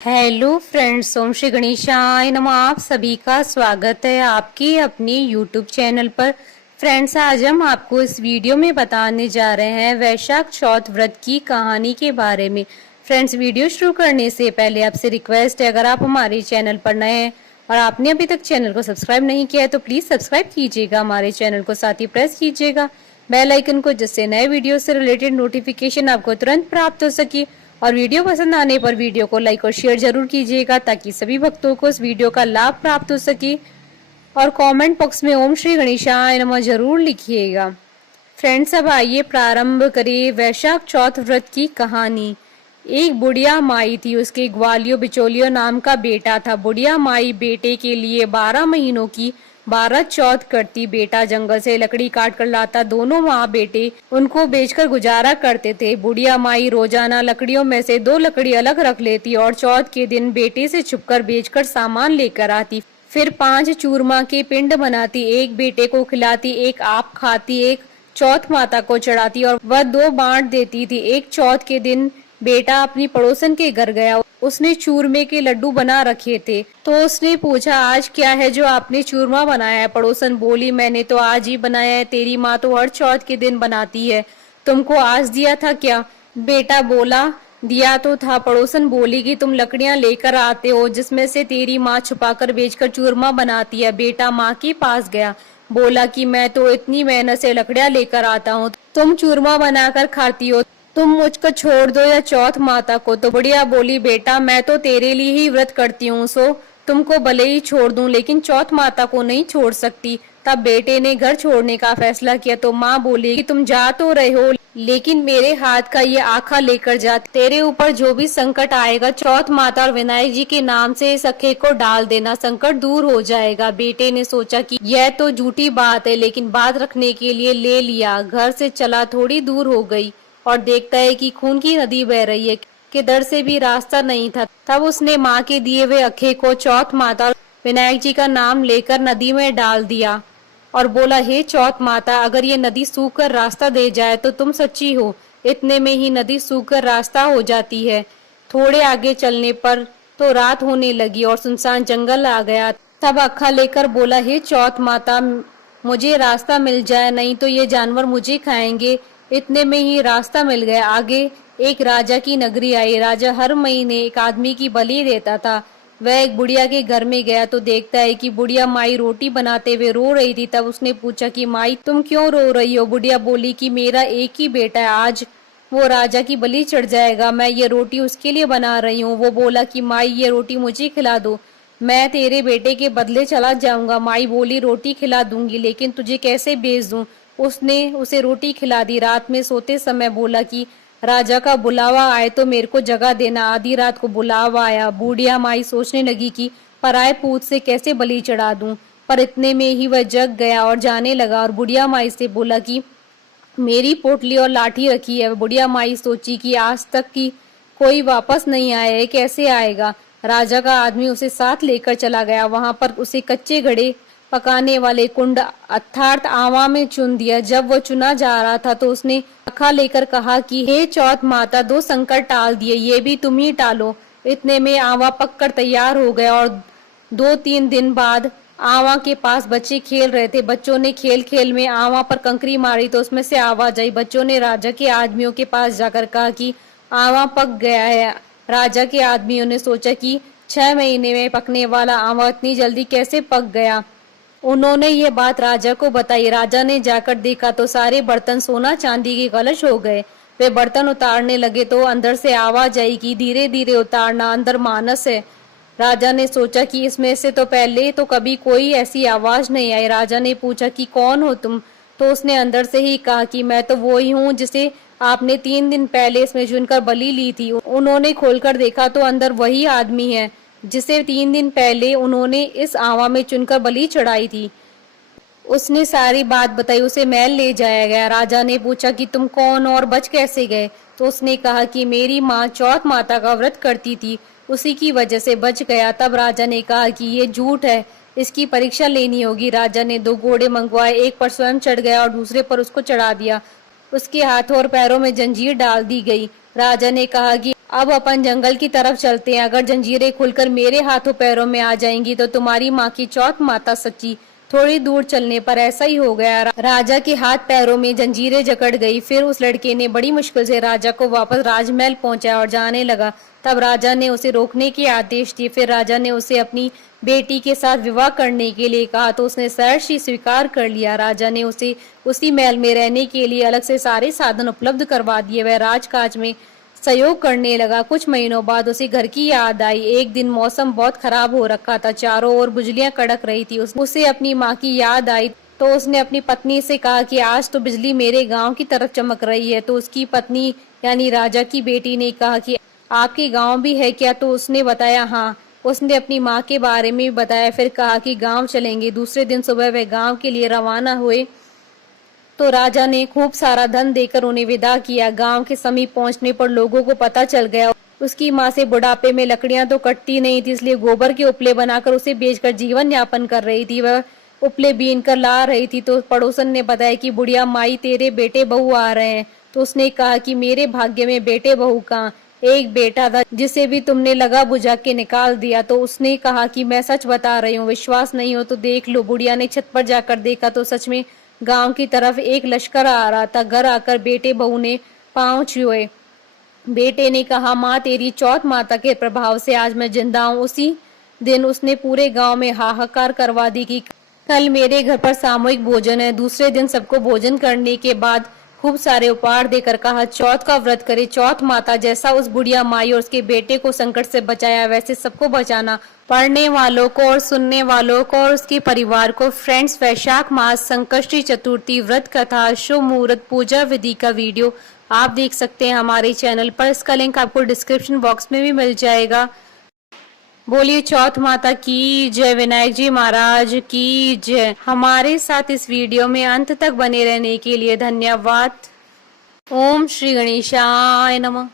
Hello friends, ओम श्री गणेशाय नमः। आप सभी का स्वागत है आपके अपने यूट्यूब चैनल पर। फ्रेंड्स, आज हम आपको इस वीडियो में बताने जा रहे हैं वैशाख चौथ व्रत की कहानी के बारे में। फ्रेंड्स, वीडियो शुरू करने से पहले आपसे रिक्वेस्ट है, अगर आप हमारे चैनल पर नए हैं और आपने अभी तक चैनल को सब्सक्राइब नहीं किया है तो प्लीज सब्सक्राइब कीजिएगा हमारे चैनल को, साथ ही प्रेस कीजिएगा बेल आइकन को, जिससे नए वीडियो से रिलेटेड नोटिफिकेशन आपको तुरंत प्राप्त हो सके। और वीडियो पसंद आने पर वीडियो को लाइक और शेयर जरूर कीजिएगा ताकि सभी भक्तों को इस वीडियो का लाभ प्राप्त हो सके। और कमेंट बॉक्स में ओम श्री गणेशाय नमः जरूर लिखिएगा। फ्रेंड्स, अब आइए प्रारंभ करें वैशाख चौथ व्रत की कहानी। एक बुढ़िया माई थी, उसके ग्वालियो बिचौलियो नाम का बेटा था। बुढ़िया माई बेटे के लिए 12 महीनों की 12 चौथ करती। बेटा जंगल से लकड़ी काट कर लाता। दोनों माँ बेटे उनको बेचकर गुजारा करते थे। बुढ़िया माई रोजाना लकड़ियों में से 2 लकड़ी अलग रख लेती और चौथ के दिन बेटे से छुपकर बेचकर सामान लेकर आती। फिर 5 चूरमा के पिंड बनाती, एक बेटे को खिलाती, एक आप खाती, एक चौथ माता को चढ़ाती और वह 2 बांट देती थी। एक चौथ के दिन बेटा अपनी पड़ोसन के घर गया। उसने चूरमे के लड्डू बना रखे थे तो उसने पूछा, आज क्या है जो आपने चूरमा बनाया है? पड़ोसन बोली, मैंने तो आज ही बनाया है, तेरी माँ तो हर चौथ के दिन बनाती है, तुमको आज दिया था क्या? बेटा बोला, दिया तो था। पड़ोसन बोली कि तुम लकड़ियां लेकर आते हो जिसमें से तेरी माँ छुपाकर बेचकर चूरमा बनाती है। बेटा माँ के पास गया, बोला कि मैं तो इतनी मेहनत से लकड़ियां लेकर आता हूँ, तुम चूरमा बनाकर खाती हो, तुम मुझको छोड़ दो या चौथ माता को। तो बुढ़िया बोली, बेटा मैं तो तेरे लिए ही व्रत करती हूँ, सो तुमको भले ही छोड़ दूं, लेकिन चौथ माता को नहीं छोड़ सकती। तब बेटे ने घर छोड़ने का फैसला किया तो माँ बोली कि तुम जा तो रहे हो, लेकिन मेरे हाथ का ये आखा लेकर जा। तेरे ऊपर जो भी संकट आएगा चौथ माता और विनायक जी के नाम से इस अखे को डाल देना, संकट दूर हो जाएगा। बेटे ने सोचा कि यह तो झूठी बात है, लेकिन बात रखने के लिए ले लिया। घर से चला, थोड़ी दूर हो गई और देखता है कि खून की नदी बह रही है, किधर से भी रास्ता नहीं था। तब उसने माँ के दिए हुए अखे को चौथ माता और विनायक जी का नाम लेकर नदी में डाल दिया और बोला, हे चौथ माता, अगर ये नदी सूख कर रास्ता दे जाए तो तुम सच्ची हो। इतने में ही नदी सूख कर रास्ता हो जाती है। थोड़े आगे चलने पर तो रात होने लगी और सुनसान जंगल आ गया। तब अखा लेकर बोला, हे चौथ माता, मुझे रास्ता मिल जाए, नहीं तो ये जानवर मुझे खाएंगे। इतने में ही रास्ता मिल गया। आगे एक राजा की नगरी आई। राजा हर महीने एक आदमी की बलि देता था। वह एक बुढ़िया के घर में गया तो देखता है कि बुढ़िया माई रोटी बनाते हुए रो रही थी। तब उसने पूछा कि माई तुम क्यों रो रही हो? बुढ़िया बोली कि मेरा एक ही बेटा है, आज वो राजा की बलि चढ़ जाएगा, मैं ये रोटी उसके लिए बना रही हूँ। वो बोला कि माई ये रोटी मुझे खिला दो, मैं तेरे बेटे के बदले चला जाऊंगा। माई बोली, रोटी खिला दूंगी, लेकिन तुझे कैसे भेज दूं? उसने उसे रोटी खिला दी। रात में सोते समय बोला कि राजा का बुलावा आए तो मेरे को जगह देना। आधी रात को बुलावा आया। बूढ़िया माई सोचने लगी कि पराए पूत से कैसे बलि चढ़ा दूं, पर इतने में ही वह जग गया और जाने लगा और बुढ़िया माई से बोला कि मेरी पोटली और लाठी रखी है। बुढ़िया माई सोची कि आज तक की कोई वापस नहीं आया है, कैसे आएगा? राजा का आदमी उसे साथ लेकर चला गया। वहां पर उसे कच्चे घड़े पकाने वाले कुंड अर्थात आवा में चुन दिया। जब वो चुना जा रहा था तो उसने अखा लेकर कहा कि हे चौथ माता, 2 संकट टाल दिए, ये भी तुम ही टालो। इतने में आवा पककर तैयार हो गया और 2-3 दिन बाद आवा के पास बच्चे खेल रहे थे। बच्चों ने खेल खेल में आवा पर कंकरी मारी तो उसमें से आवाज आई। बच्चों ने राजा के आदमियों के पास जाकर कहा कि आवा पक गया है। राजा के आदमियों ने सोचा कि 6 महीने में पकने वाला आवा इतनी जल्दी कैसे पक गया। उन्होंने ये बात राजा को बताई। राजा ने जाकर देखा तो सारे बर्तन सोना चांदी के कलश हो गए। वे बर्तन उतारने लगे तो अंदर से आवाज आई कि धीरे धीरे उतारना, अंदर मानस है। राजा ने सोचा कि इसमें से तो पहले तो कभी कोई ऐसी आवाज नहीं आई। राजा ने पूछा कि कौन हो तुम? तो उसने अंदर से ही कहा कि मैं तो वो ही हूँ जिसे आपने 3 दिन पहले इसमें चुनकर बलि ली थी। उन्होंने खोलकर देखा तो अंदर वही आदमी है जिसे 3 दिन पहले उन्होंने इस आवा में चुनकर बलि चढ़ाई थी। उसने सारी बात बताई, उसे महल ले जाया गया। राजा ने पूछा कि तुम कौन और बच कैसे गए? तो उसने कहा कि मेरी माँ चौथ माता का व्रत करती थी, उसी की वजह से बच गया। तब राजा ने कहा कि ये झूठ है, इसकी परीक्षा लेनी होगी। राजा ने 2 घोड़े मंगवाए, एक पर स्वयं चढ़ गया और दूसरे पर उसको चढ़ा दिया। उसके हाथों और पैरों में जंजीर डाल दी गई। राजा ने कहा कि अब अपन जंगल की तरफ चलते हैं। अगर जंजीरें खुलकर मेरे हाथों पैरों में आ जाएंगी तो तुम्हारी माँ की चौथ माता सच्ची। थोड़ी दूर चलने पर ऐसा ही हो गया। राजा के हाथ पैरों में जंजीरें जकड़ गई। फिर उस लड़के ने बड़ी मुश्किल से राजा को वापस राजमहल पहुंचाया और जाने लगा। तब राजा ने उसे रोकने के आदेश दिए। फिर राजा ने उसे अपनी बेटी के साथ विवाह करने के लिए कहा तो उसने सहर्ष ही स्वीकार कर लिया। राजा ने उसे उसी महल में रहने के लिए अलग से सारे साधन उपलब्ध करवा दिए। वह राजकाज में सहयोग करने लगा। कुछ महीनों बाद उसे घर की याद आई। एक दिन मौसम बहुत खराब हो रखा था, चारों ओर बिजलियां कड़क रही थी। उसे अपनी माँ की याद आई तो उसने अपनी पत्नी से कहा कि आज तो बिजली मेरे गांव की तरफ चमक रही है। तो उसकी पत्नी यानी राजा की बेटी ने कहा कि आपके गांव भी है क्या? तो उसने बताया हाँ। उसने अपनी माँ के बारे में बताया। फिर कहा कि गांव चलेंगे। दूसरे दिन सुबह वे गांव के लिए रवाना हुए तो राजा ने खूब सारा धन देकर उन्हें विदा किया। गांव के समीप पहुंचने पर लोगों को पता चल गया उसकी माँ से बुढ़ापे में लकड़ियां तो कटती नहीं थी, इसलिए गोबर के उपले बनाकर उसे बेचकर जीवन यापन कर रही थी। वह उपले बीन कर ला रही थी तो पड़ोसन ने बताया कि बुढ़िया माई तेरे बेटे बहू आ रहे हैं। तो उसने कहा कि मेरे भाग्य में बेटे बहू कहाँ, एक बेटा था जिसे भी तुमने लगा बुझा के निकाल दिया। तो उसने कहा कि मैं सच बता रही हूँ, विश्वास नहीं हो तो देख लो। बुढ़िया ने छत पर जाकर देखा तो सच में गांव की तरफ एक लश्कर आ रहा था। घर आकर बेटे बहू ने पांव छुए। बेटे ने कहा माँ तेरी चौथ माता के प्रभाव से आज मैं जिंदा हूँ। उसी दिन उसने पूरे गांव में हाहाकार करवा दी कि कल मेरे घर पर सामूहिक भोजन है। दूसरे दिन सबको भोजन करने के बाद खूब सारे उपहार देकर कहा चौथ का व्रत करे। चौथ माता जैसा उस बुढ़िया माई और उसके बेटे को संकट से बचाया वैसे सबको बचाना। पढ़ने वालों को और सुनने वालों को और उसके परिवार को फ्रेंड्स, वैशाख मास संकष्टी चतुर्थी व्रत कथा शुभ मुहूर्त पूजा विधि का वीडियो आप देख सकते हैं हमारे चैनल पर। इसका लिंक आपको डिस्क्रिप्शन बॉक्स में भी मिल जाएगा। बोलिए चौथ माता की जय, विनायक जी महाराज की जय। हमारे साथ इस वीडियो में अंत तक बने रहने के लिए धन्यवाद। ओम श्री गणेशाय नमः।